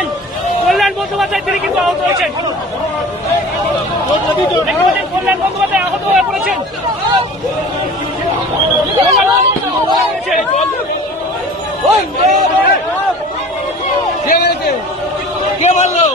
পাচ্ছেন কল্যাণ বন্দ্যোপাধ্যায়, তিনি কিন্তু আহত হয়েছেন। কল্যাণ বন্দ্যোপাধ্যায় আহত হয়ে পড়েছেন। কে মারলো?